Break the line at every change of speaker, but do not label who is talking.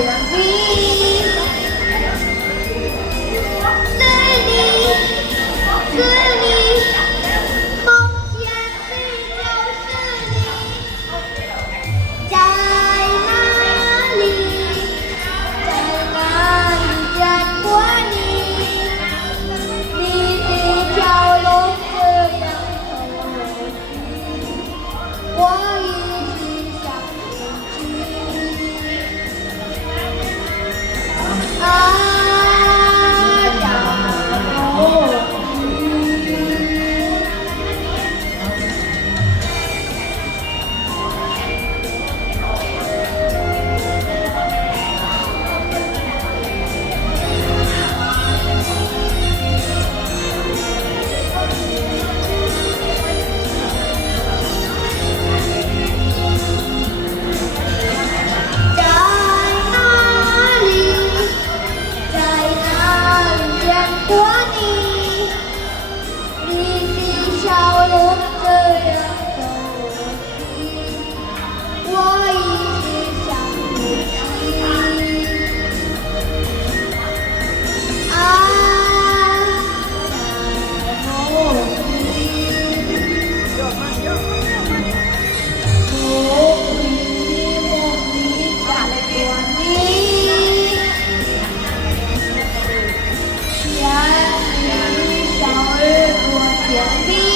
Vira. Be